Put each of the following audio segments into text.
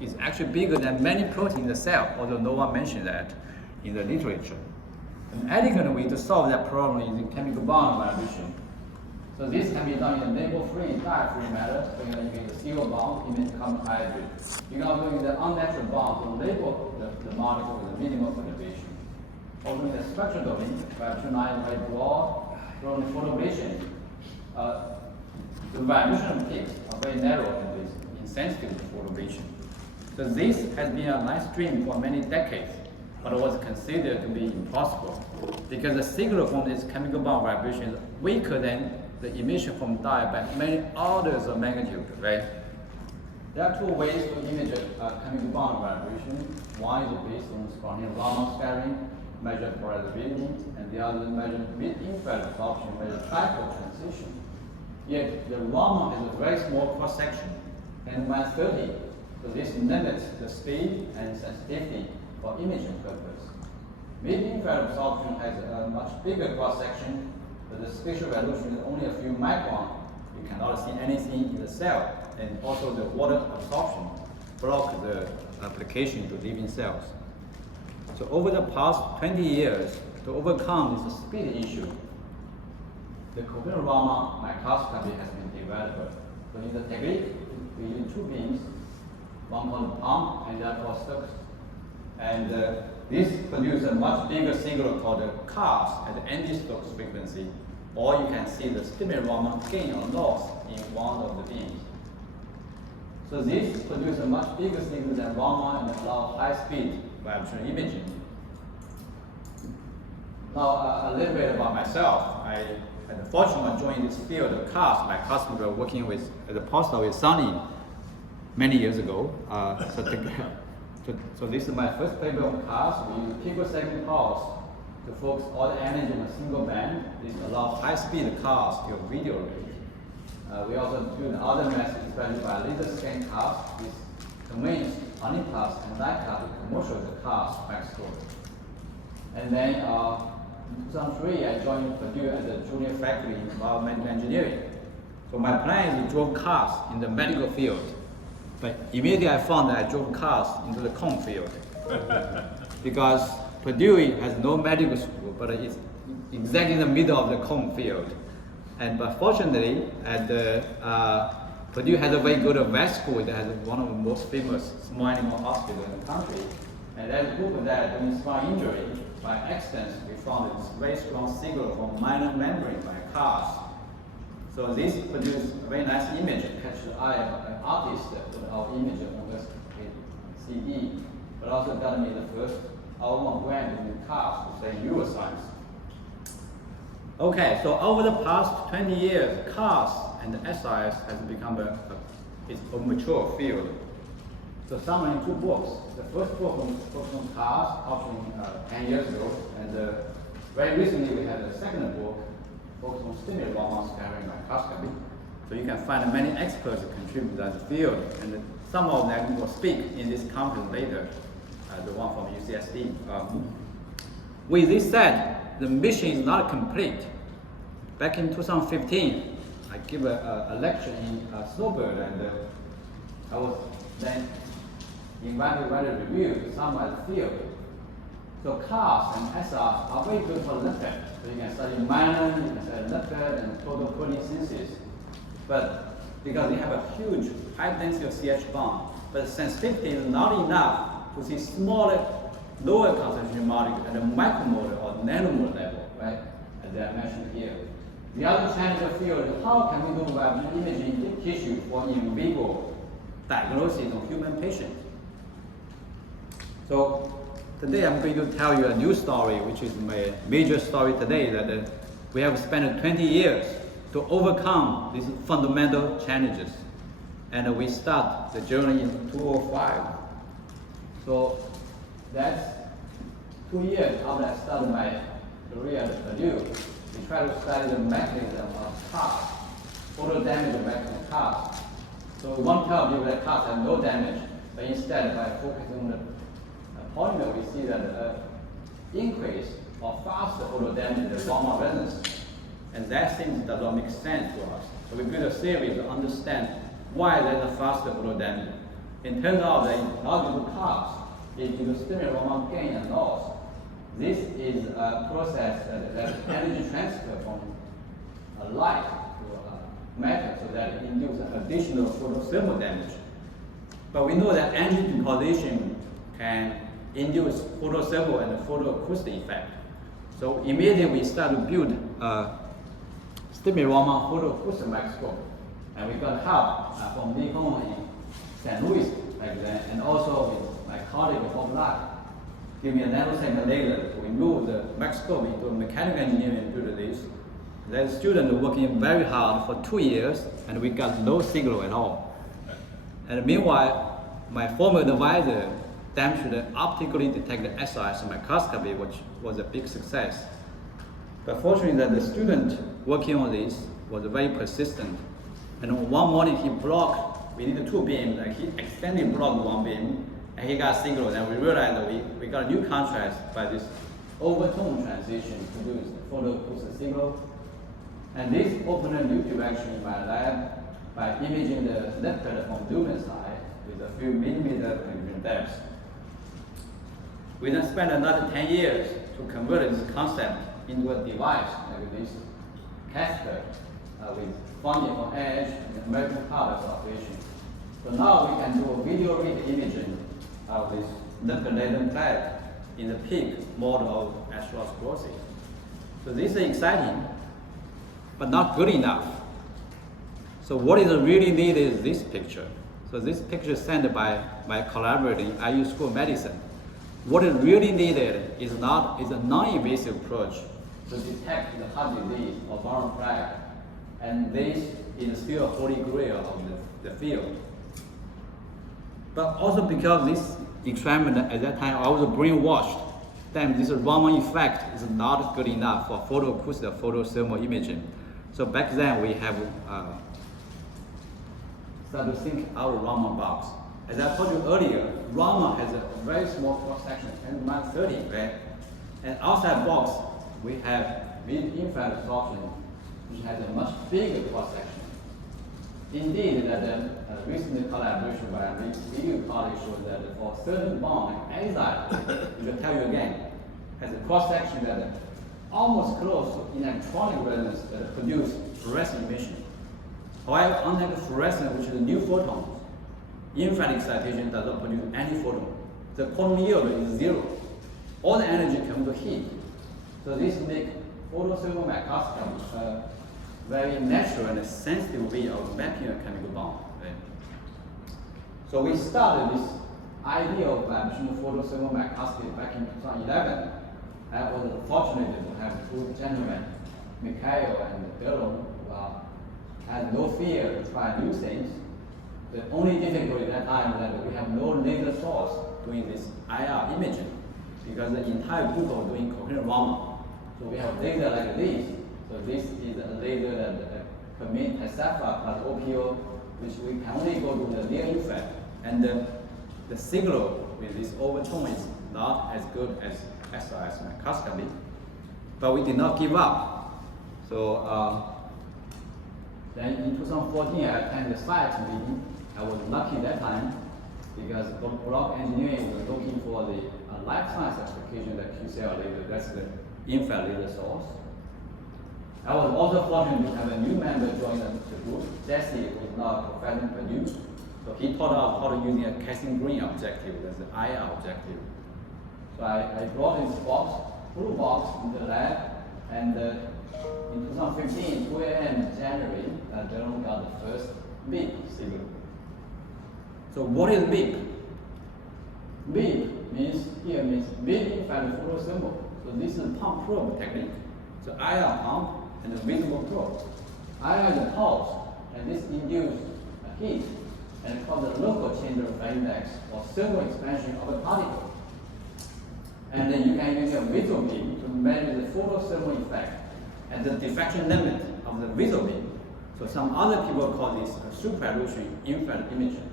is actually bigger than many proteins in the cell, although no one mentioned that in the literature. An elegant way to solve that problem is in chemical bond vibration. So this can be done in a label-free, dye-free manner. So you get the single bond, image carbon hybrid. You can also use the unnatural bond to label the molecule with a minimal perturbation. Also in the spectral domain, vibration line very broad, from the photobation. The vibration peaks are very narrow and is insensitive to photobation. So this has been a nice dream for many decades, but it was considered to be impossible because the signal from this chemical bond vibration is weaker than the emission from dye by many orders of magnitude, right? There are two ways to image a chemical bond vibration. One is based on spontaneous Raman scattering, measure polarizability, and the other measure mid-infrared absorption, measure trifle transition. Yet the Raman has a very small cross-section, and 130, so this limits the speed and sensitivity for imaging purpose. Mid-infrared absorption has a much bigger cross-section, but the spatial resolution is only a few microns. You cannot see anything in the cell, and also the water absorption blocks the application to living cells. So over the past 20 years, to overcome this speed issue, the coherent Raman microscopy has been developed. So in the technique, we use two beams, one called pump and the other called Stokes. And this produces a much bigger signal called the cars at the anti-Stokes frequency, or you can see the stimulated Raman gain or loss in one of the beams. So this produces a much bigger signal than Raman and allows high-speed vibration imaging. Now, a little bit about myself. I had the fortune of joining this field of cars microscopy, working with at the postdoc with Sunny many years ago. So this is my first paper on cars. We use picosecond pulse to focus all the energy in a single band. This allows high-speed cars to video rate. We also do the other methods, especially by laser scan cars. This conveys honeypots and light cars to commercial the cars spectroscope. And then in 2003, I joined Purdue as a junior faculty in environmental engineering. So my plan is to draw cars in the medical field. But immediately I found that I drove cars into the com field because Purdue has no medical school, but it's exactly in the middle of the com field. But fortunately, at the Purdue has a very good vet school that has one of the most famous small animal hospitals in the country. And that proved that during spine injury, by accident, we found this very strong signal from minor membrane by cars. So this produced a very nice image that catches the eye of an artist with our image on this CD, but also got me the first R1 grant in cars to say neuroscience. Okay, so over the past 20 years, cars and SIS has become its own mature field. So summary in two books. The first book focused on cars, published 10 years ago, and very recently we had a second book focused on stimulated Raman scattering microscopy. So you can find many experts who contribute to that field, and some of them will speak in this conference later, the one from UCSD. With this said, the mission is not complete. Back in 2015, I gave a lecture in Snowbird, and I was then invited to write a review to summarize the field. So cars and SRs are very good for lipid. So you can study myelin, you can study lipid and total protein synthesis. But because they have a huge high density of CH bond, but sensitivity is not enough to see smaller, lower concentration molecules at a micromolar or nanomolar level, right? As I mentioned here. The other challenge of the field is how can we do vibration imaging in tissue for in vivo diagnosis of human patients. So today I'm going to tell you a new story, which is my major story today, that we have spent 20 years to overcome these fundamental challenges. And we start the journey in 2005. So that's 2 years after I started my career at Purdue. We try to study the mechanism of cars, photo damage mechanism of cars. So we won't tell you that cars have no damage, but instead by focusing on the polymer, we see that increase or faster photo damage than Raman resonance. And that seems does not make sense to us. So we build a theory to understand why there's a faster photo damage. in terms of the logical parts, is due to stimuli Raman gain and loss. This is a process that energy transfer from light to matter, so that it induces additional photothermal damage. But we know that energy deposition can induce photothermal and photoacoustic effect. So immediately we start to build a stimuli Raman photoacoustic microscope, and we got help from Hilton in St. Louis back then, and also with my colleague Boca. Give me a nanosecond later to remove the microscope into mechanical engineering and build this. That student working very hard for 2 years, and we got no signal at all. And meanwhile, my former advisor demonstrated optically detected SRS microscopy, which was a big success. But fortunately, that the student working on this was very persistent. And one morning he blocked, we needed 2 beams, and he accidentally blocked 1 beam, and he got signal, and we realized that we got a new contrast by this overtone transition produced photoacoustic signal. And this opened a new direction in my lab by imaging the lepton from lumen side with a few millimeter precision depths. We then spent another 10 years to convert this concept into a device like this catheter with funding from Edge and American Heart Association. So now we can do a video read imaging of this lepton plate in the peak mode of atherosclerosis. So this is exciting, but not good enough. So what is really needed is this picture. So this picture is sent by my collaborator in IU School of Medicine. What is really needed is a non-invasive approach to detect the heart disease or burn flag. And this is still a holy grail of the field. But also because this experiment at that time I was brainwashed, then this Raman effect is not good enough for photoacoustic photothermal imaging. So back then we have started to think out of Raman box. As I told you earlier, Raman has a very small cross section, 10 to the 30, right? And outside box we have mid-infrared absorption, which has a much bigger cross section. Indeed, that the recent collaboration by a video colleague shows that for certain bond, like enzyme, which I'll tell you again, has a cross section that almost close to electronic resonance that produce fluorescent emission. However, unlike fluorescent, which is a new photon, infrared excitation does not produce any photon. The quantum yield is 0. All the energy comes to heat. So this makes photothermal microscopy a very natural and sensitive way of mapping a chemical bond. Right? So we started this idea of vibrational photothermal microscopy back in 2011. I was fortunate to have 2 gentlemen, Mikhail and Dylan, who had no fear to try new things. The only difficulty at that time was that we have no laser source doing this IR imaging, because the entire group was doing coherent Raman. So we have laser like this. So this is a laser that commits sapphire plus OPO, which we can only go to the near infrared. And the signal with this overtone is not as good as SRS microscopy. But we did not give up. So then in 2014, I attended the SciEx meeting. I was lucky that time because block engineering was looking for the life science application that Q-cell laser, that's the infrared laser source. I was also fortunate to have a new member join the group. Jesse was now a professor in Purdue. So he taught us how to using a casting green objective, that's the IR objective. So I brought this box, blue box, in the lab, and in 2015, 2 a.m. January, Dylan got the first beep signal. So what is beep? Beep means beep infrared photothermal. So this is pump probe technique. So IR pump and a visible probe. IR is a pulse, and this induces a heat, and called the local change of index or thermal expansion of a particle. And then you can use a visual beam to measure the photothermal effect at the diffraction limit of the visual beam. So some other people call this super resolution infrared imaging.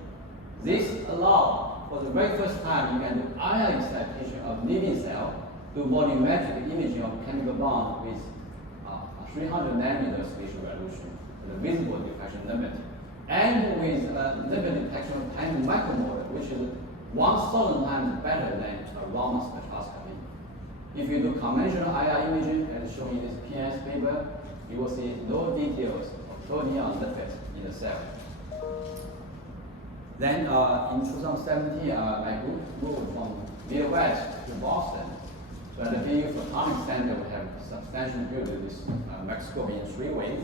This allows, for the very first time, you can do IR excitation of living cell, do volumetric imaging of chemical bond with 300 nanometer spatial resolution, the visible diffraction limit. and with limited detection time to micromode, which is 1,000 times better than a Raman spectroscopy. If you do conventional IR imaging, as shown in this PNS paper, you will see no details of protein lipids in the cell. Then in 2017, my group moved from Midwest to Boston. So at the BU Photonics Center, we have substantially built this microscope in 3 ways.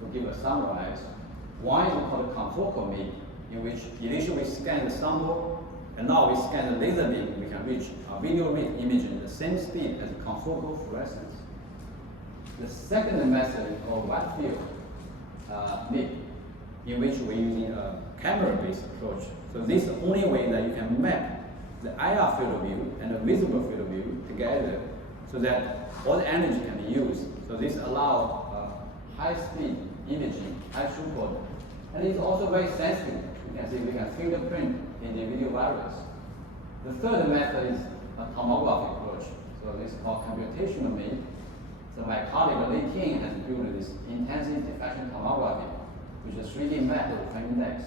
To give a summarize, one is called confocal MIG, in which initially we scan the sample, and now we scan the laser beam. We can reach a video read image at the same speed as confocal fluorescence. The second method is called wide field MIG, in which we're using a camera-based approach. So this is the only way that you can map the IR field of view and the visible field of view together, so that all the energy can be used. So this allows high-speed imaging, high throughput, and it's also very sensitive. You can see we can fingerprint individual virus. The third method is a tomography approach. So this is called computational MIG. So my colleague Raton has built this intensity diffraction tomography, which is 3D map of the frame index.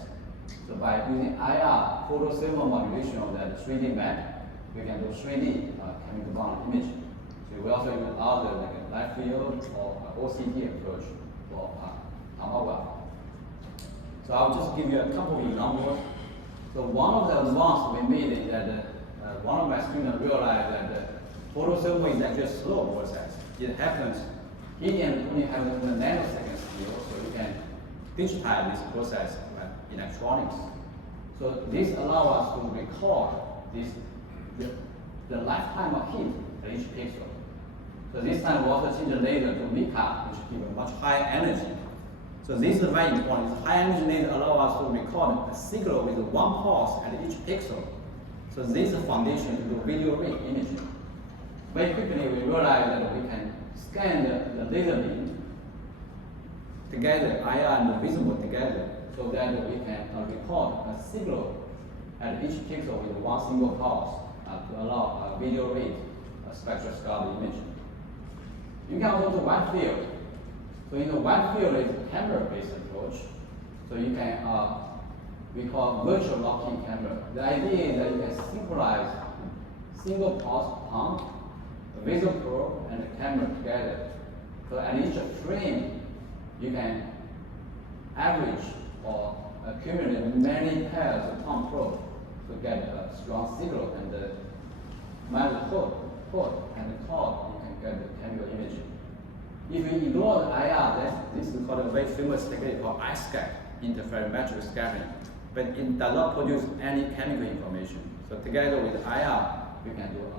So by using IR photothermal modulation of that 3D map, we can do 3D chemical bond imaging. So we also use other like a light field or OCT approach for tomography. So I'll just give you a couple of examples. So one of the advances we made is that one of my students realized that photothermal is actually a slow process. It happens, helium only happens in the nanosecond scale, so you can digitize this process with electronics. So this allows us to record the lifetime of heat at each pixel. So this time we also change the laser to mica, which gives a much higher energy. So this is very important. This high energy laser allows us to record a signal with 1 pulse at each pixel. So this is a foundation to do video rate imaging. Very quickly we realized that we can scan the laser beam together, IR and the visible together, so that we can record a signal at each pixel with 1 single pulse to allow video rate spectroscopy imaging. You can also do wide field. So in the wide field is a camera-based approach. So you can, we call virtual locking camera. The idea is that you can synchronize single pulse pump, a laser probe, and the camera together. So at each frame, you can average or accumulate many pairs of pump probes to get a strong signal, and the port and the cord, you can get the chemical imaging. If you ignore the IR, this is called a very famous technique called ISCAC, interferometric scattering, but it does not produce any chemical information. So together with IR, we can do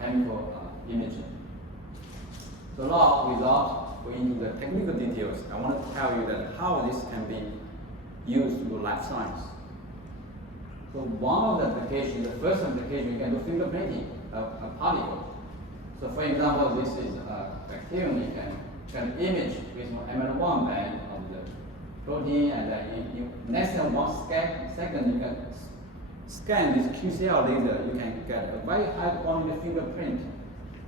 chemical imaging. So now, without going into the technical details, I want to tell you that how this can be used to do life science. So one of the applications, the first application, you can do fingerprinting of a particle. So for example, this is a bacterium. You can image with ML1 band of the protein, and then less than 1 second, you can scan this QCL laser. You can get a very high quality fingerprint,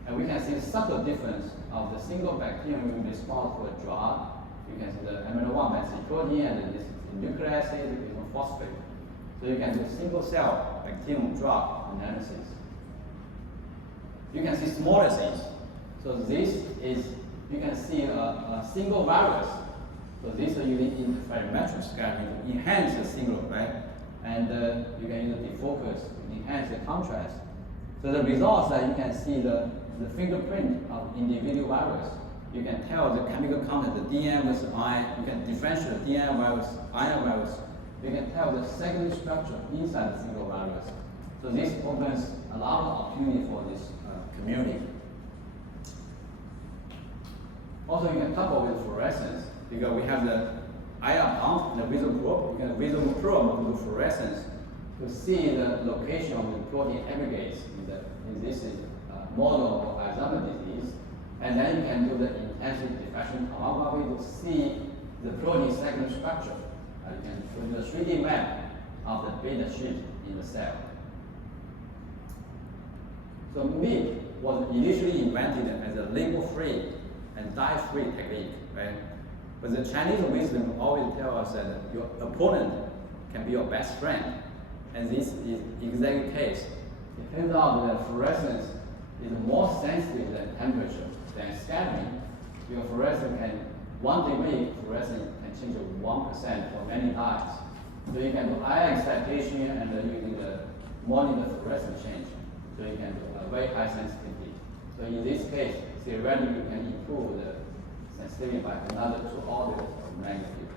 and we can see subtle difference of the single bacterium in response to a drug. You can see the ML1 band C protein, and then this is the nucleic acid with phosphate. So you can do single cell bacterium drug analysis. You can see smaller things. So this is, you can see a single virus. So this is using interferometric scattering to enhance the signal, right? And you can use the defocus to enhance the contrast. So the results that you can see the fingerprint of individual virus. You can tell the chemical content, the DNA versus iron. You can differentiate the DNA virus, iron virus. You can tell the secondary structure inside the single virus. So this opens a lot of opportunity for this community. Also, you can couple with fluorescence, because we have the IR pump and the visible probe. You can visible probe to do fluorescence to see the location of the protein aggregates. This is a model of Alzheimer's disease. And then you can do the intensity diffraction tomography to see the protein secondary structure. You can do a 3D map of the beta sheet in the cell. So MIG was initially invented as a label-free and dye-free technique, right? But the Chinese wisdom always tells us that your opponent can be your best friend. And this is exactly the case. It turns out that fluorescence is more sensitive than temperature, than scattering. Your fluorescence can, 1 degree fluorescence can change 1% for many times. So you can do IR excitation and using the monitor fluorescence change. So you can do a very high sensitivity. So in this case, theoretically you can improve the sensitivity by another 2 orders of magnitude.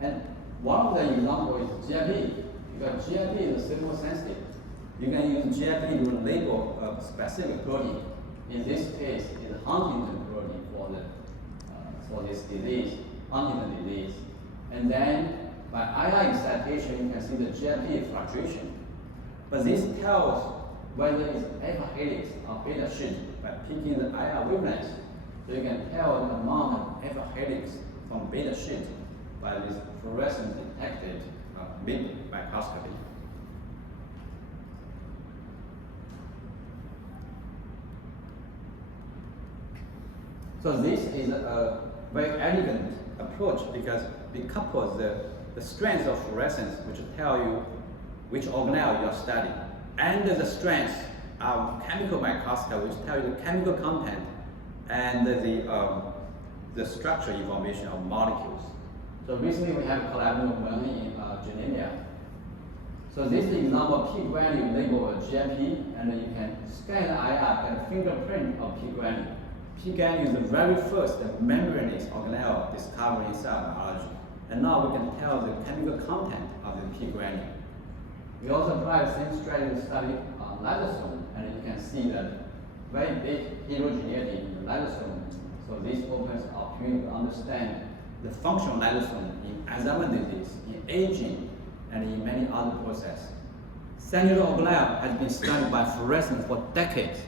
And one of the examples is GIP, because GIP is thermosensitive. You can use GIP to label a specific protein. In this case, it's Huntington protein for this disease, Huntington disease. And then by IR excitation, you can see the GIP fluctuation. But this tells whether it's alpha helix or beta sheet by picking the IR wavelength. So you can tell the amount of alpha helix from beta sheet by this fluorescent detected mid microscopy. So this is a very elegant approach because we couple the strength of fluorescence, which tell you which organelle you are studying, and the strength of chemical microscopy, which tell you the chemical content and the structure information of molecules. So recently we have collaborated with in Geneva. So this is the example of peak value labeled GIP, and you can scan the IR, get a fingerprint of peak value. Peak value is the very first membranous organelle discovered in cell biology. And now we can tell the chemical content of the peak value. We also apply the same strategy to study lysosome, and you can see that very big heterogeneity in the lysosome. So this opens opportunity to understand the function of lysosome in Alzheimer's disease, in aging, and in many other processes. Cellular organelle has been studied by fluorescence for decades,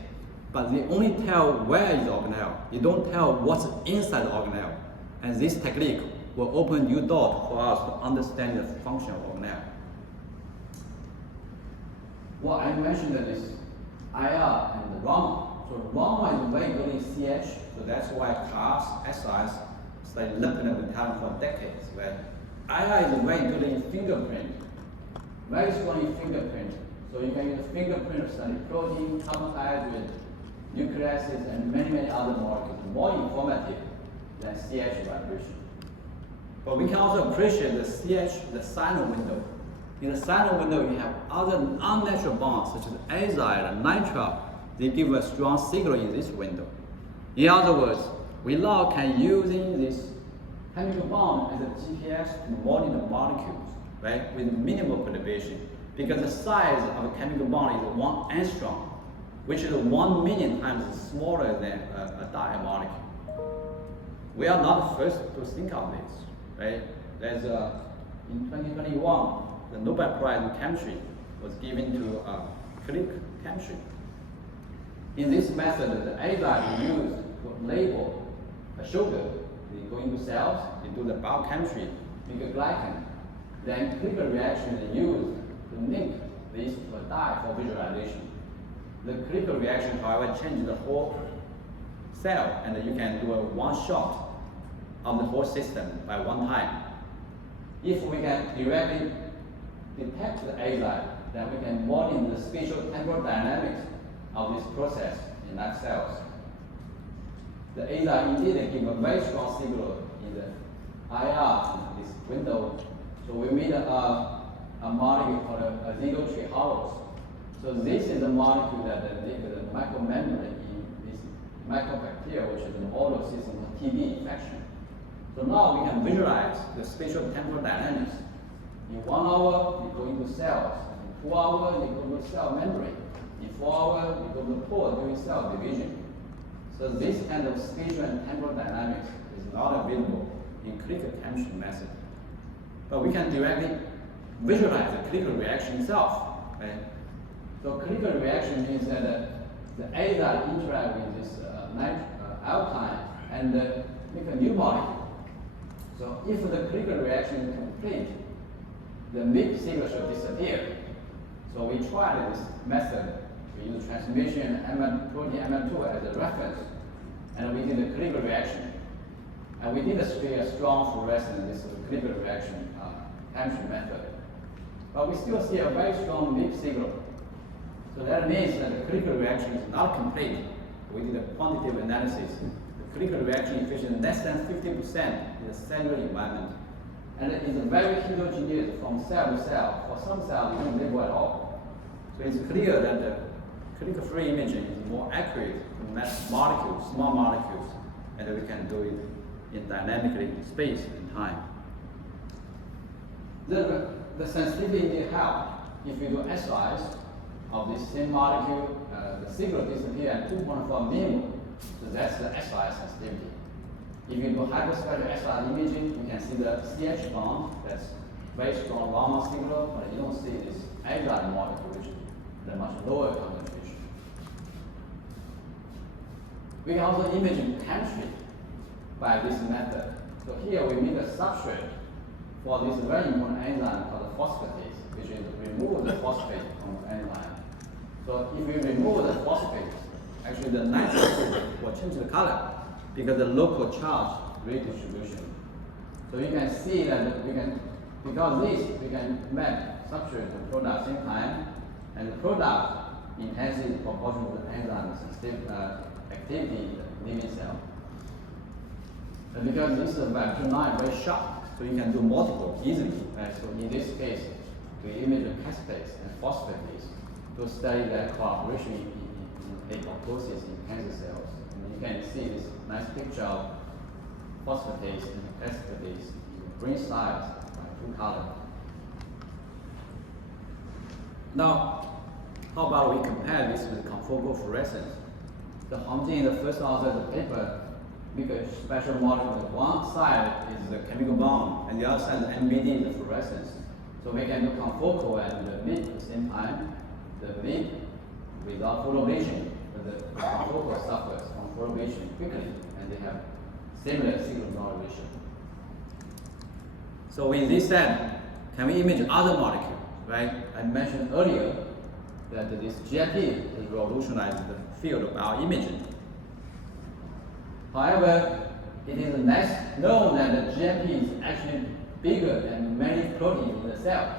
but they only tell where is the organelle. They don't tell what's inside the organelle. And this technique will open new doors for us to understand the function of organelle. What I mentioned is IR and the RAMA. So RAMA is very good in CH, so that's why class SIs study lipid metabolism for decades, right? IR is very good in fingerprint, very strong in fingerprint. So you can use fingerprint to study protein, carbohydrate with nucleic acids, and many other molecules, more informative than CH vibration. But we can also appreciate the CH, the signal window. In the signal window, you have other unnatural bonds such as azide and nitrile. They give a strong signal in this window. In other words, we now can using this chemical bond as a GPS to monitor molecules, right, with minimal perturbation, because the size of a chemical bond is 1 angstrom, which is 1 million times smaller than a di molecule. We are not the first to think of this, right? There's in 2021, the Nobel Prize in Chemistry was given to click chemistry. In this method, the azide is used to label a sugar. They go into cells, they do the biochemistry, make a glycan. Then clicker reaction is used to link this to a dye for visualization. The clicker reaction, however, changes the whole cell, and you can do a one shot of the whole system by one time. If we can directly detect the azide, then we can monitor the spatial temporal dynamics of this process in live cells. The azide indeed give a very strong signal in the IR in this window. So we made a molecule called a DoubleTree hollows. So this is a molecule that the micromembrane in this mycobacteria, which is an auto system of TB infection. So now we can visualize the spatial temporal dynamics. In 1 hour, you go into cells. In 2 hours, you go to cell membrane. In 4 hours, you go to pore during cell division. So this kind of spatial and temporal dynamics is not available in clinical chemistry method. But we can directly visualize the clinical reaction itself. Right? So clinical reaction means that the azide interact with this alkyne and make a new molecule. So if the clinical reaction is complete, the MIP signature disappear. So we tried this method. We use transmission protein MM2 as a reference, and we did the clinical reaction. And we did a strong fluorescence, this critical reaction chemistry method. But we still see a very strong MIP signal. So that means that the critical reaction is not complete. We did a quantitative analysis. The critical reaction efficiency is less than 50% in the cellular environment. And it is very heterogeneous from cell to cell. For some cells, we don't label at all. So it's clear that the critical free imaging is more accurate to molecules, small molecules, and we can do it in dynamically in space and time. The sensitivity help if you do SIs of this same molecule, the signal disappears at 2.4 minimum. So that's the SI sensitivity. If you do hyperspectral SI imaging, you can see the CH bond, that's very strong Raman signal, but you don't see this agile molecule, which is a much lower concentration. We can also image chemistry by this method. So here we make a substrate for this very important enzyme called the phosphatase, which is remove the phosphate from the enzyme. So if we remove the phosphate, actually the nitrogen will change the color because the local charge redistribution. So you can see that we can, because this, we can map substrate to product at the same time, and the product intensity is proportional to the enzyme activity in the living cell. And because this is vibration line very sharp, so you can do multiple easily. Right? So in this case, we image the caspase and phosphatase to study that cooperation in apoptosis in cancer cells. And you can see this nice picture of phosphatase and caspase in green sides by two colors. Now, how about we compare this with confocal fluorescence? The Hongjian in the first author of the paper make a special model. One side is the chemical bond, and the other side is NBD, the fluorescence. So we can do confocal and the MIP at the same time. The MIP without photoablation, but the confocal suffers from photoablation quickly, and they have similar signal toleration. So with this said, can we image other molecules? Right? I mentioned earlier that this GIP has revolutionized the field of bioimaging. However, it is less known that the GIP is actually bigger than many proteins in the cell.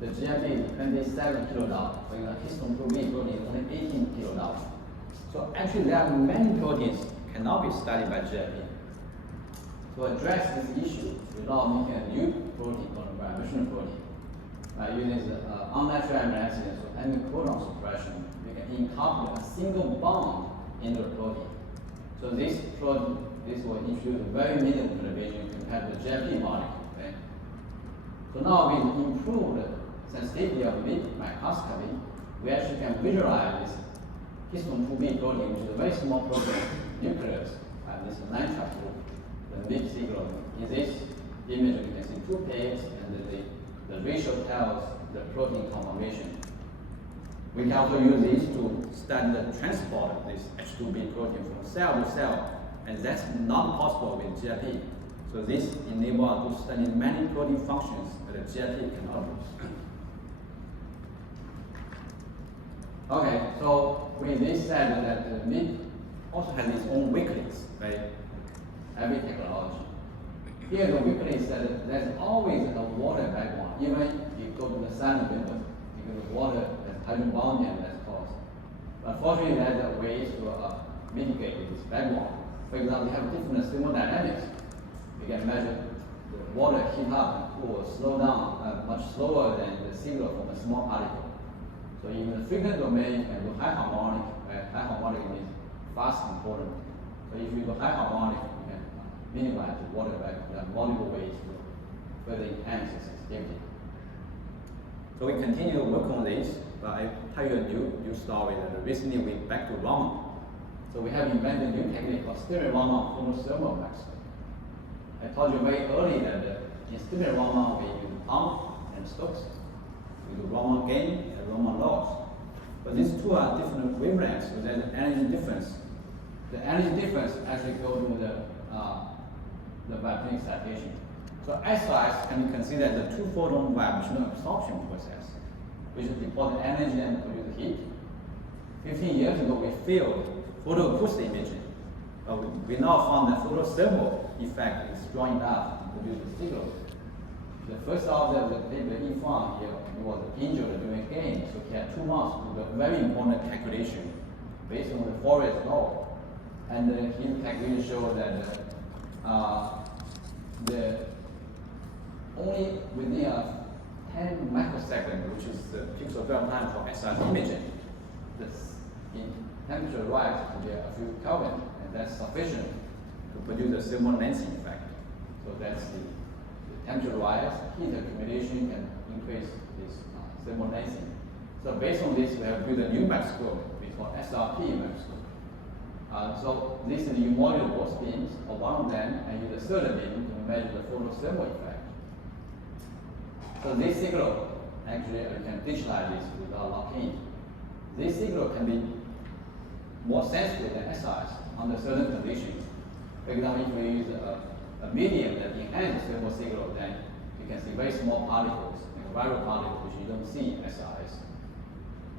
The GIP is 27 kilodalton, while the histone 2B protein is only 18 kilodalton. So actually there are many proteins cannot be studied by GIP. To address this issue without making a new protein or a vibrational protein, by using the unnatural amino acids or anti-codon suppression, we can incorporate a single bond into the protein. So this will introduce very minimal perturbation compared to the GIP molecule. Okay? So now with improved sensitivity of MIP microscopy, we actually can visualize this histone 2B protein, which is a very small protein nucleus, and this nitrite group, the MIP signal. In this image, you can see two pairs, and the ratio tells the protein conformation. We can also use these to study the transport of this H2B protein from cell to cell, and that's not possible with GIP. So this enables us to study many protein functions that the GIP cannot do. Okay, so with this said that the MIP also has its own weakness, right? Every technology. Here the weakness is that there's always a water background, even if you go to the silent window, because the water has hydrogen bonding and that's caused. But fortunately, there's a way to mitigate this background. For example, we have different thermodynamics. We can measure the water heat up and cool, slow down much slower than the signal from a small particle. So in the frequent domain, you can do high harmonic. High harmonic means fast and important. So if you do high harmonic, you can minimize the water background. There are multiple ways to further enhance the sensitivity. So we continue to work on this, but I tell you a new story that recently we back to Raman. So we have invented a new technique called steering Raman photothermal microscope. I told you very early that in steering Raman we use pump and Stokes. We do Raman gain and Raman loss. But these two are different wavelengths, so there's an energy difference. The energy difference actually goes to the vibrating excitation. So SIs can be considered the two-photon vibrational absorption process, which deposit energy and produce heat. 15 years ago, we failed photoacoustic imaging. We now found that photothermal effect is strong enough to produce a signal. The first author of the paper, Alfano, he was injured during a game, so he had 2 months to do a very important calculation based on the Fourier's law. And his calculation showed that the only within a 10 microseconds, which is the pixel dwell time for SR imaging, this in temperature rise to be a few Kelvin, and that's sufficient to produce a thermal lensing effect. So that's the temperature rise, heat accumulation can increase this thermal lensing. So based on this, we have built a new microscope, which is called SRP microscope. So this is you model both beams, or one of them, and use a third beam to measure the photothermal effect. So this signal, actually, you can digitalize this without locking. This signal can be more sensitive than SIs under certain conditions. For example, if we use a medium that enhances thermal signal, then you can see very small particles, like viral particles, which you don't see in SIs.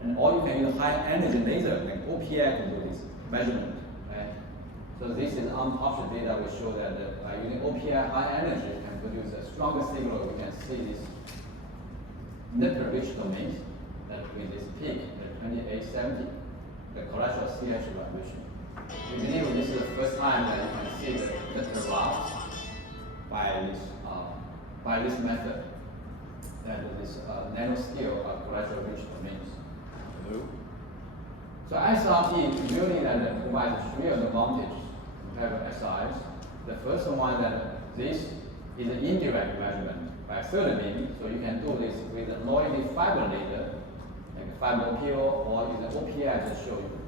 And or you can use high energy laser, like OPI, to do this measurement. Right? So this is unpublished data which show that by using OPI high energy, you can produce a stronger signal. You can see this nipple-rich domains that with this peak, the 2870, the cholesterol CH vibration. We believe this is the first time that you can see the nipple rocks by this method, and this nanoscale of cholesterol-rich domains. So SRP really that provides three advantages compared to SIs. The first one that this is an indirect measurement by third beam, so you can do this with a noisy fiber laser, like fiber OPO or with an OPI I just showed you.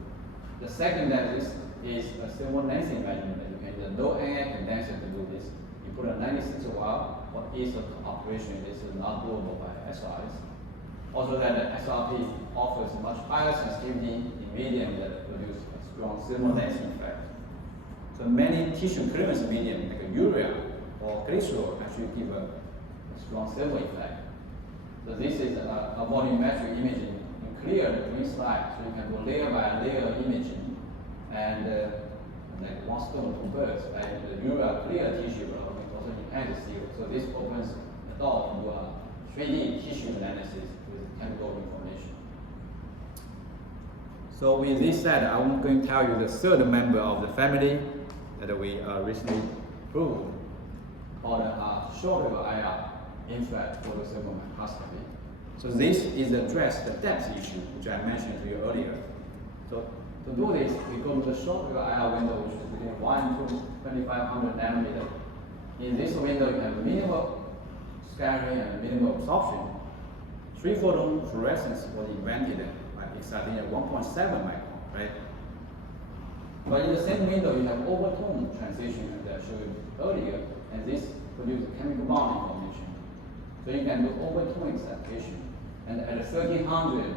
The second that this is a thermal lensing measurement. You can use a low NA condenser to do this. You put a 96 watt for ease of operation. This is not doable by SIs. Also that the SRP offers much higher sensitivity in medium that produce a strong thermal lensing effect. So many tissue clearance medium like urea or glycerol actually give a strong thermal effect. So this is a volumetric imaging. You clear the green slide, so you can go layer by layer imaging, and like one stone, two birds. Right? The urea clear tissue will also enhance the seal. So this opens the door to do a 3D tissue analysis with chemical information. So with this said, I'm going to tell you the third member of the family that we recently proved, called short-wave IR infrared photothermal microscopy. So this is address the depth issue, which I mentioned to you earlier. So to do this, we go to the short-wave IR window, which is between 1 and 2500 nanometer. In this window, you have minimal scattering and minimal absorption. 3-photon fluorescence was invented by exciting at 1.7 micron, right? But in the same window, you have overtone transition that I showed you earlier, and this produces chemical bond information. So you can do overtone excitation. And at 1300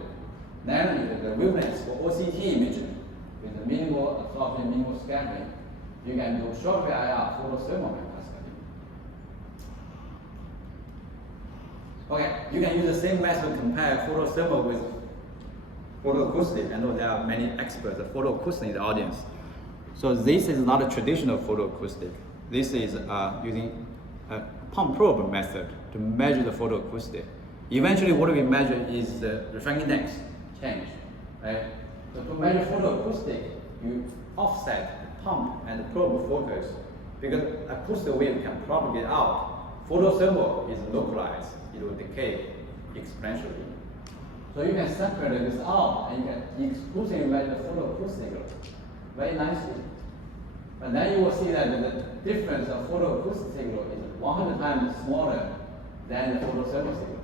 nanometer, the wavelengths for OCT imaging with the minimal absorption, minimal scattering, you can do short-wave IR photothermal microscopy. Okay, you can use the same method to compare photothermal with photoacoustic. I know there are many experts of photoacoustic in the audience. So this is not a traditional photoacoustic. This is using a pump probe method to measure the photoacoustic. Eventually, what we measure is the refracting index change, right? So to measure photoacoustic, you offset the pump and the probe focus because acoustic wave can propagate out. Photothermal is localized; it will decay exponentially. So you can separate this out, and you can exclusively measure the photoacoustic very nicely. But then you will see that the difference of photoacoustic signal is 100 times smaller than the photothermal signal.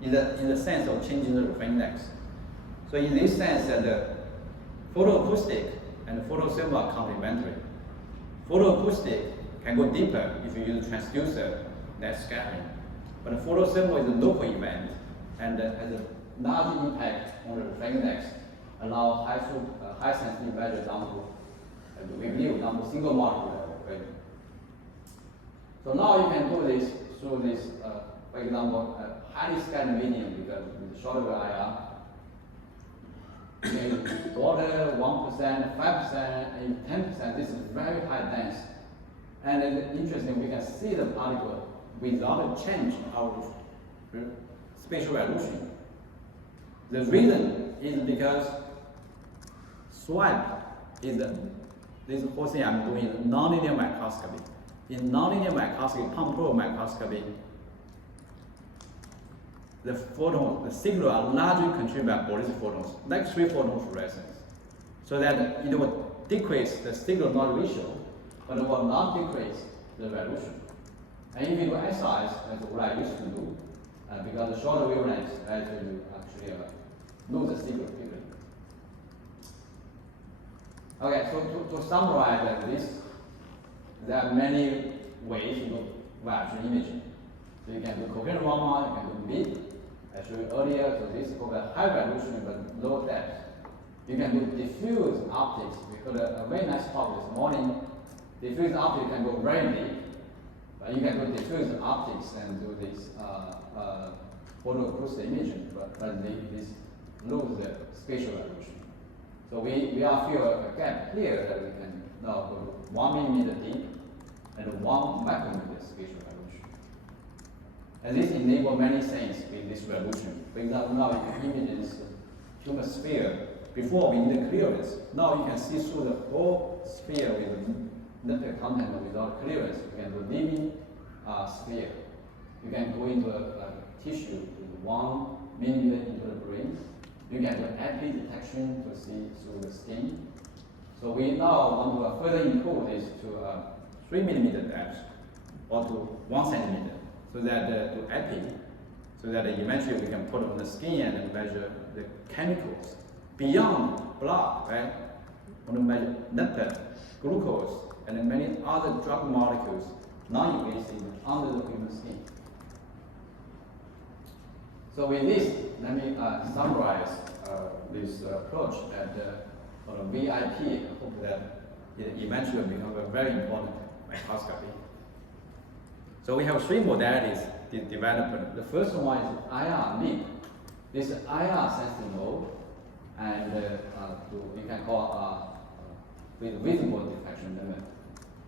In the sense of changing the refracting index. So in this sense, that the photoacoustic and the photothermal are complementary. Photoacoustic can go deeper if you use a transducer that's scattering. But the photothermal is a local event and has a large impact on the refracting index, allow high sensitivity value down to, we believe, down to single molecule level. Right? So now you can do this through this, for example, highly scattered medium because with short-wave IR. maybe water, 1%, 5%, and 10%. This is very high dense. And then interesting, we can see the particle without a change of spatial resolution. The reason is because swipe is this whole thing I'm doing is nonlinear microscopy. In nonlinear microscopy, punctual microscopy, the photons, the signal are largely controlled by ballistic photons, like 3-photon fluorescence, so that it will decrease the signal not ratio, but it will not decrease the resolution. And if you do SIs, that's what I used to do, because the shorter wavelengths actually lose the signal quickly. Okay, so to summarize this, there are many ways to do vibration imaging. So you can do coherent Raman, you can do mid. I showed you earlier, so this is called a high resolution but low depth. You can do diffuse optics. We heard a very nice talk this morning. Diffuse optics can go very deep, but you can do diffuse optics and do this photoacoustic imaging, but this lose the spatial resolution. So we are feel a gap here that we can now go to 1 millimeter deep and 1 micrometer spatial resolution. And this enables many things with this resolution. For example, now you can image this human sphere. Before we need clearance. Now you can see through the whole sphere with the content without clearance. You can do living sphere. You can go into a tissue with 1 millimeter into the brain. You can do epi detection to see through the skin. So we now want to further improve this to 3 millimeter depth or to 1 centimeter, so that to epi, so that eventually we can put on the skin and measure the chemicals beyond blood, right? Want to measure lipid, glucose, and many other drug molecules non-invasive under the human skin. So with this, let me summarize this approach that for the VIP, I hope that it eventually becomes a very important microscopy. So we have 3 modalities developed. The first one is IR LEAP. This IR sensing mode, and you can call with visible detection limit.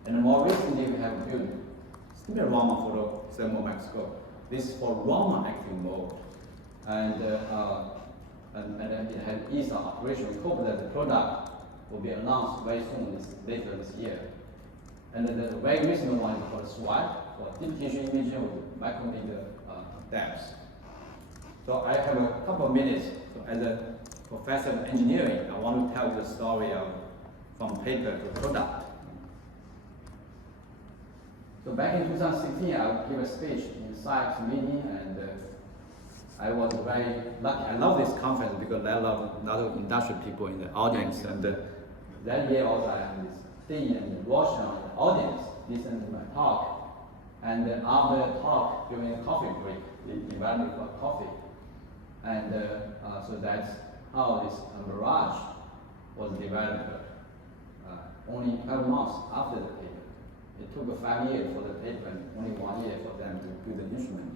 And more recently, we have built still Raman photothermal microscope. This is for Raman active mode, and it has ease of operation. We hope that the product will be announced very soon, later this year. And then the very recent one is called SWIPE, for deep tissue imaging with micrometer depth. So I have a couple of minutes. So as a professor of engineering, I want to tell the story of from paper to product. So back in 2016, I gave a speech in SciEx meeting, and I was very lucky. I love this conference because I love a lot of industrial people in the audience. And that year also I had this thing and Russian audience listen to my talk. And after the talk, during a coffee break, they invited me for coffee. And so that's how this Mirage was developed. Only 12 months after the paper. It took 5 years for the paper and only 1 year for them to build the instrument.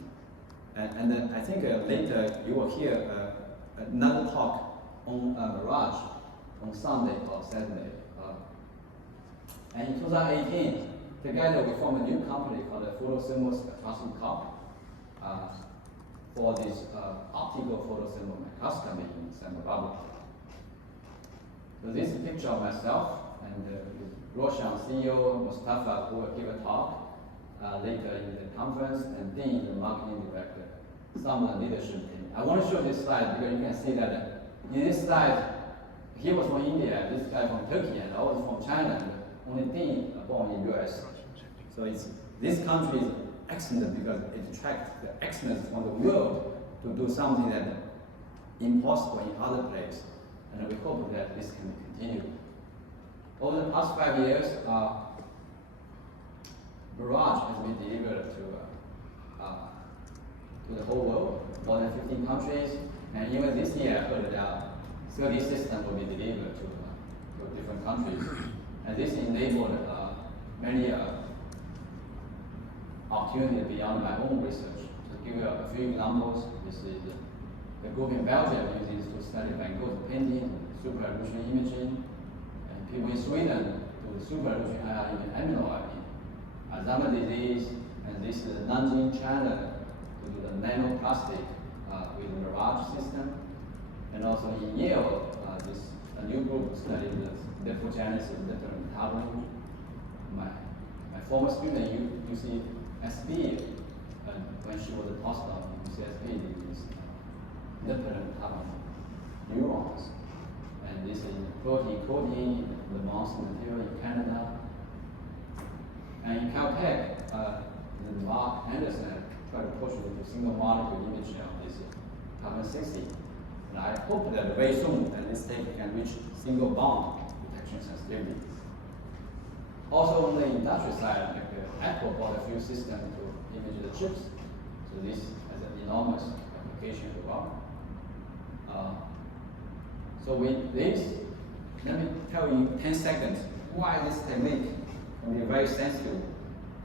And then I think later you will hear another talk on Mirage on Sunday or Saturday. And in 2018, together we formed a new company called the Photothermal Spectroscopy Corp for this optical photothermal microscopy in Santa Barbara. So this is a picture of myself and Russian CEO Mustafa, who will give a talk later in the conference, and Dean, the marketing director, some of the leadership team. I want to show this slide because you can see that in this slide, he was from India, this guy from Turkey, and I was from China, and only Dean born in US. So this country is excellent because it attracts the excellence from the world to do something that impossible in other places. And we hope that this can continue. Over the past 5 years, Mirage has been delivered to the whole world, more than 15 countries, and even this year, I heard that 30 systems will be delivered to different countries. And this enabled many opportunities beyond my own research. To give you a few examples, this is the group in Belgium uses to study Van Gogh's painting, super resolution imaging, and people in Sweden do the super resolution IR imaging amyloid, Alzheimer's disease, and this is Nanjing, China, to do the nanoplastic with the large system. And also in Yale, a new group studied the lipogenesis of different carbon. My former student, UCSB, when she was a postdoc in UCSB, did this different carbon neurons. And this is protein, the mouse material in Canada. And in Caltech, Mark Anderson tried to push with a single molecule imaging of this carbon-60. And I hope that very soon that this technique can reach single bond detection sensitivity. Also on the industrial side, like Apple bought a few systems to image the chips. So this has an enormous application as well. So with this, let me tell you in 10 seconds why this technique can be very sensitive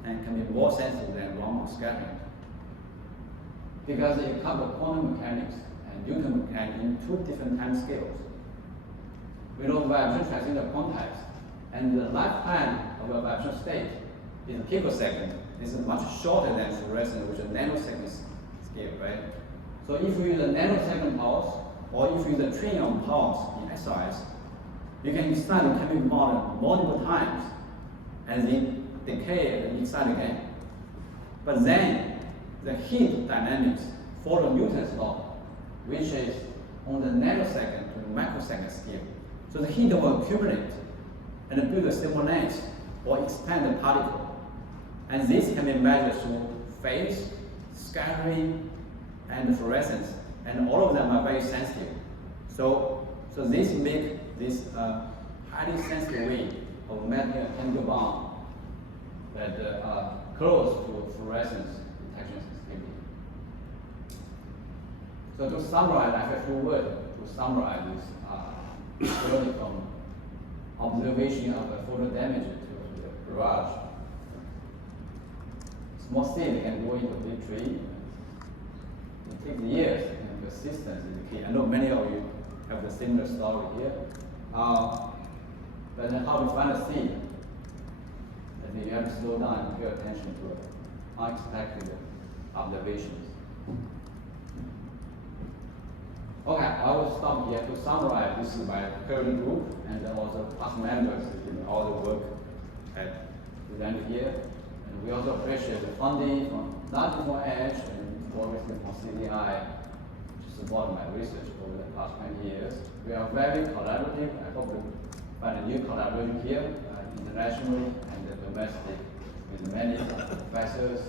and can be more sensitive than Raman scattering. Because it covers quantum mechanics and Newton mechanics in two different time scales. We know vibration transition are quantized, and the lifetime of a vibration state is a picosecond. This is much shorter than fluorescence, which is a nanosecond scale, right? So if you use a nanosecond pulse, or if you use a trillion pulse in SRS, you can excite the chemical bond multiple times, and then decay and excite again. But then the heat dynamics follow Newton's law, which is on the nanosecond to microsecond scale. So the heat will accumulate and build a stimulate or expand the particle. And this can be measured through phase, scattering, and fluorescence. And all of them are very sensitive. So this makes this highly sensitive way of making a chemical bond that close to fluorescence detection sensitivity. So to summarize, I have a few words to summarize this journey from observation of the photo damage to the barrage. Small scale can go into big tree. It takes years, and persistence is the key. I know many of you have the similar story here. But then how to find a seed? I think you have to slow down and pay attention to unexpected observations. Okay, I will stop here to summarize. This is my current group and also past members in all the work at presented here. And we also appreciate the funding from not from Edge and obviously from CDI to support my research over the past 20 years. We are very collaborative. I hope to find a new collaboration here internationally and domestic with many professors.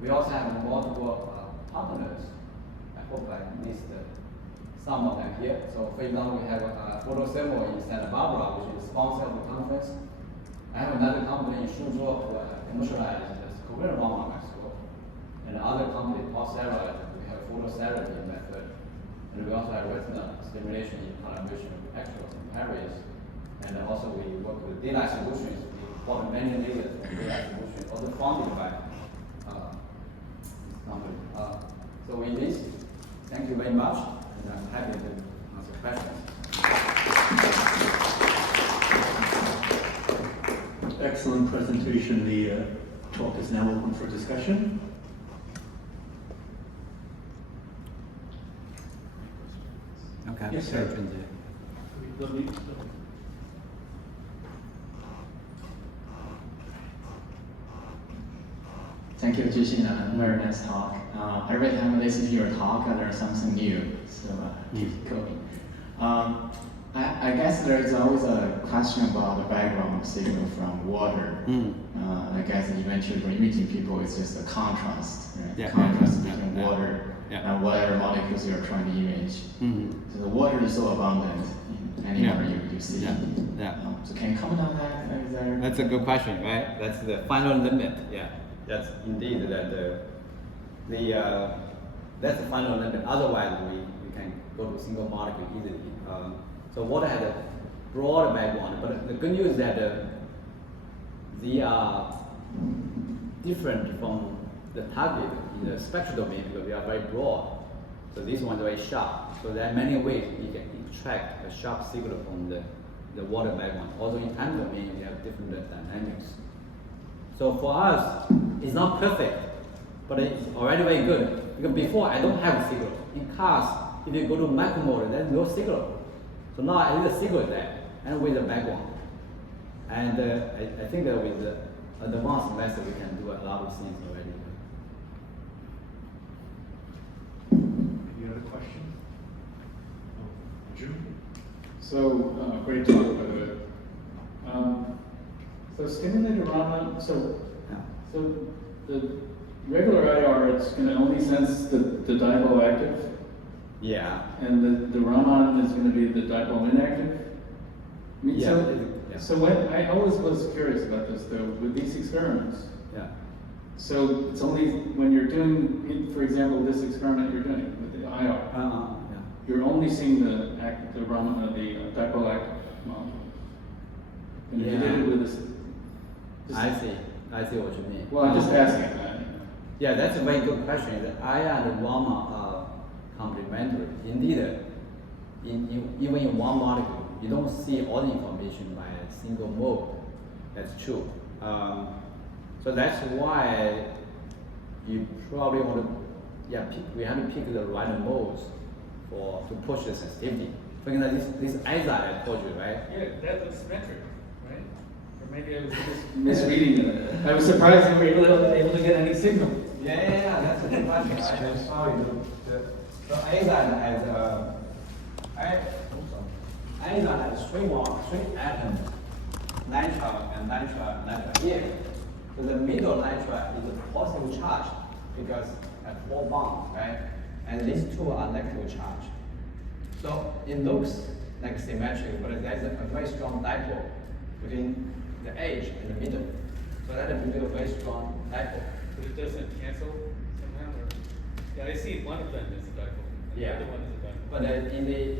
We also have multiple partners. I hope I missed some of them here. So for example, we have a photo ceremony in Santa Barbara, which is the sponsor of the conference. I have another company in Suzhou who commercializes the coherent Raman microscope. And another company, Pulsera, we have photo therapy method. And we also have retina stimulation in collaboration with experts in Paris. And also we work with daylight solutions. We bought many data from daylight solutions, also funded by this company. So with this, thank you very much. And I'm happy to answer questions. Excellent presentation. The talk is now open for discussion. Okay. Yes, sir. Thank you, Ji-Xin. Very nice talk. Every time I listen to your talk, I learn something new. So keep going. I guess there's always a question about the background signal from water. I guess eventually for imaging people, it's just a contrast, right? Yeah. Contrast between water Yeah. and whatever molecules you're trying to image. So the water is so abundant in anywhere you see. So can you comment on that? Is there... That's a good question, right? That's the final limit. Yeah, that's indeed that that's the final limit. Otherwise, we can go to a single molecule easily. So water has a broad background, but the good news is that they are different from the target in the spectral domain because they are very broad. So this one is very sharp. So there are many ways you can extract a sharp signal from the water background. Also in time domain, we have different dynamics. So for us, it's not perfect, but it's already very good. Because before I don't have a signal. In cars, if you go to micro mode, there's no signal. So now I need a signal there, and with the background. And I think that with the advanced method, we can do a lot of things already. Any other questions? June? So, great talk, by the way. So stimulated Raman, so the regular IR, it's going to only sense the dipole active, Yeah. and the Raman is going to be the dipole inactive? I mean, Yeah. so when, I always was curious about this though, with these experiments. Yeah. So it's only when you're doing, for example, this experiment you're doing with the IR, Yeah. you're only seeing the Raman, the dipole active molecule. And if you Yeah. did it with this. I see what you mean. Well, I'm just asking that. Yeah, that's a very good question. The IR and Raman are complementary. Indeed, even in one molecule, you don't see all the information by a single mode. That's true. So that's why you probably want to, we have to pick the right modes to push the sensitivity. For example, this azide I told you, right? Yeah, that looks symmetric, right? Or maybe I was just Misreading it. I was surprised they were able to get any signal. Yeah, that's a good question. I saw you. So azide has azide has three atoms, nitrile and nitrile here. So the middle nitrile is a positive charge because at 4 bonds, right? And these two are negative charge. So it looks like symmetric, but there's a very strong dipole between the edge and the middle. So that will be a very strong dipole. but it doesn't cancel somehow, or? Yeah, I see one of them is a dipole, and the Yeah. other one is a dipole. But in the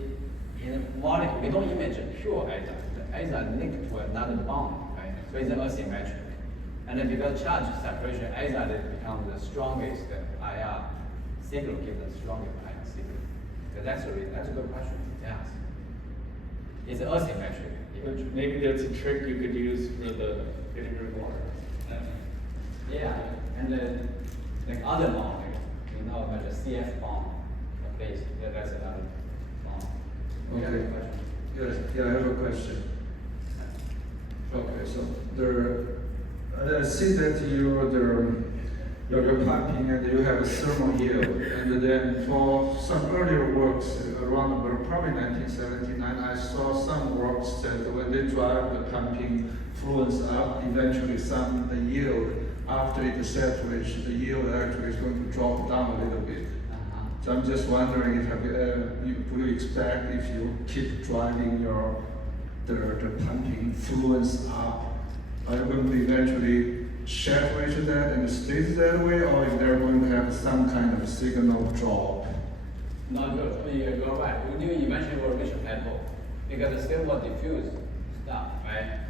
molecule, we don't image a pure azide. The azide linked to another bond, right? So it's asymmetric. And then because charge separation, azide becomes the strongest IR signal, gives the strongest IR signal. So that's a good question. Yeah. It's asymmetric. But maybe that's a trick you could use for the vinegar water. Yeah, and then like other bond, like the CF bond, the base, that's another bond. You have a Okay. question? Yes, yeah, I have a question. Okay, so I see that you're pumping and you have a thermal yield, and then for some earlier works around about probably 1979, I saw some works that when they drive the pumping fluence up, eventually the yield after it saturates, the yield actually is going to drop down a little bit. So I'm just wondering if do you expect if you keep driving the pumping fluence up, are you going to eventually saturate that and it stays that way, or if they're going to have some kind of signal drop? Not good. I mean, you're right. We do eventually will reach a plateau because the still will diffuse stuff, right?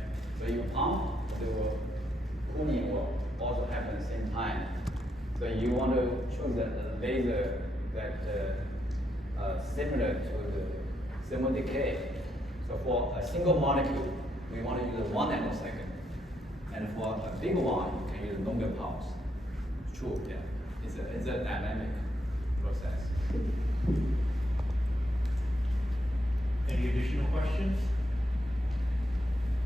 So you pump, cooling will also happen at the same time. So you want to choose a laser that similar to the thermal decay. So for a single molecule, we want to use 1 nanosecond. And for a big one, you can use longer pulse. True, yeah. It's a dynamic process. Any additional questions?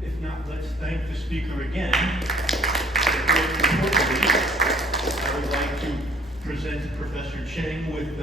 If not, let's thank the speaker again. Most importantly, I would like to present Professor Cheng with